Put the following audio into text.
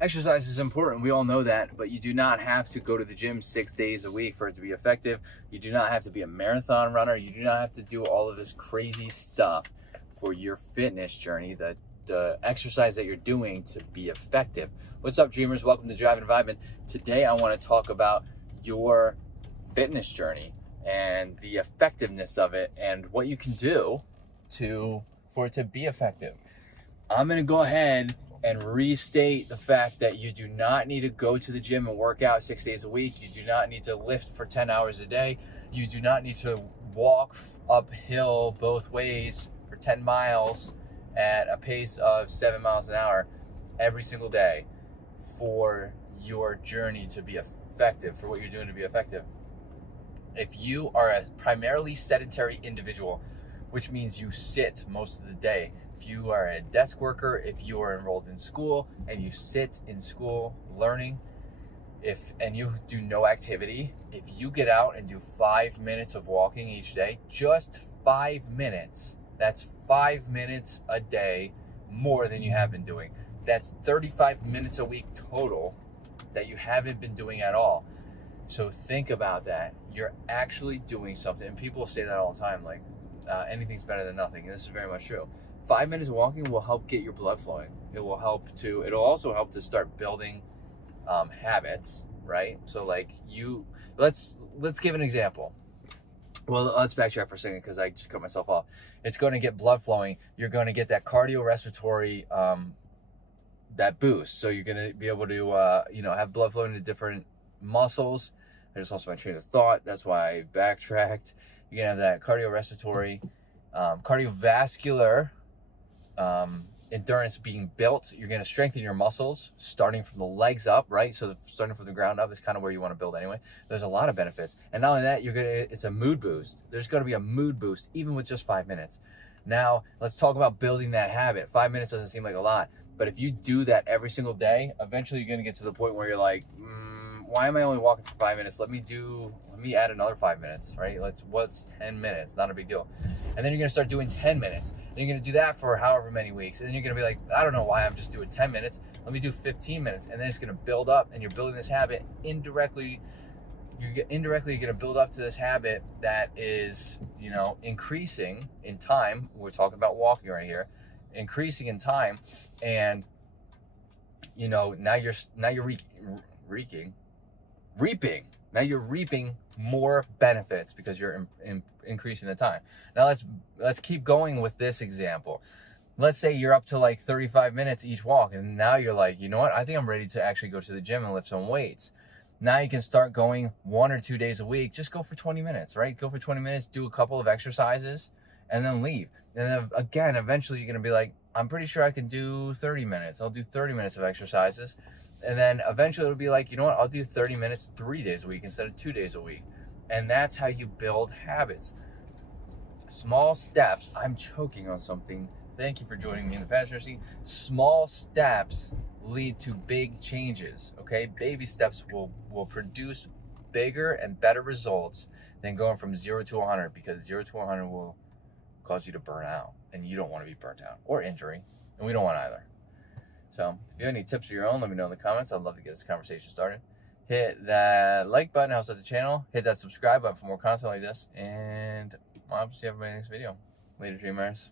Exercise is important. We all know that, but you do not have to go to the gym 6 days a week for it to be effective. You do not have to be a marathon runner. You do not have to do all of this crazy stuff for your fitness journey, the exercise that you're doing to be effective. What's up, dreamers? Welcome to Drive and Vibin'. Today, I want to talk about your fitness journey and the effectiveness of it and what you can do for it to be effective. I'm going to go ahead and restate the fact that you do not need to go to the gym and work out 6 days a week. You do not need to lift for 10 hours a day. You do not need to walk uphill both ways for 10 miles at a pace of 7 miles an hour every single day for your journey to be effective, for what you're doing to be effective. If you are a primarily sedentary individual, which means you sit most of the day, if you are a desk worker, if you are enrolled in school and you sit in school learning, and you do no activity, if you get out and do 5 minutes of walking each day, just 5 minutes, that's 5 minutes a day more than you have been doing. That's 35 minutes a week total that you haven't been doing at all. So think about that. You're actually doing something. And people say that all the time, like anything's better than nothing. And this is very much true. 5 minutes of walking will help get your blood flowing. It'll also help to start building habits, right? So like let's give an example. Well, let's backtrack for a second because I just cut myself off. It's going to get blood flowing. You're going to get that cardiorespiratory, that boost. So you're going to be able to, have blood flowing to different muscles. I just lost my train of thought. That's why I backtracked. You're going to have that cardiorespiratory, cardiovascular, endurance being built. You're going to strengthen your muscles starting from the legs up, right? So starting from the ground up is kind of where you want to build anyway. There's a lot of benefits. And not only that, it's a mood boost. There's going to be a mood boost even with just 5 minutes. Now, let's talk about building that habit. 5 minutes doesn't seem like a lot, but if you do that every single day, eventually you're going to get to the point where you're like, why am I only walking for 5 minutes? Let me add another 5 minutes, right? What's 10 minutes? Not a big deal. And then you're gonna start doing 10 minutes. Then you're gonna do that for however many weeks. And then you're gonna be like, I don't know why I'm just doing 10 minutes. Let me do 15 minutes. And then it's gonna build up, and you're building this habit indirectly. You're gonna build up to this habit that is, increasing in time. We're talking about walking right here, increasing in time. And, now you're reaping. Now you're reaping more benefits because you're increasing the time. Now let's keep going with this example. Let's say you're up to like 35 minutes each walk, and now you're like, you know what? I think I'm ready to actually go to the gym and lift some weights. Now you can start going 1 or 2 days a week. Just go for 20 minutes, right? Go for 20 minutes, do a couple of exercises, and then leave. And then again, eventually you're gonna be like, I'm pretty sure I can do 30 minutes. I'll do 30 minutes of exercises. And then eventually it'll be like, you know what, I'll do 30 minutes 3 days a week instead of 2 days a week. And that's how you build habits. Small steps. I'm choking on something. Thank you for joining me in the passenger seat. Small steps lead to big changes, okay? Baby steps will produce bigger and better results than going from 0 to 100, because 0 to 100 will cause you to burn out. And you don't want to be burnt out, or injury. And we don't want either. So if you have any tips of your own, let me know in the comments. I'd love to get this conversation started. Hit that like button, helps out the channel. Hit that subscribe button for more content like this. And I'll see everybody in the next video. Later, dreamers.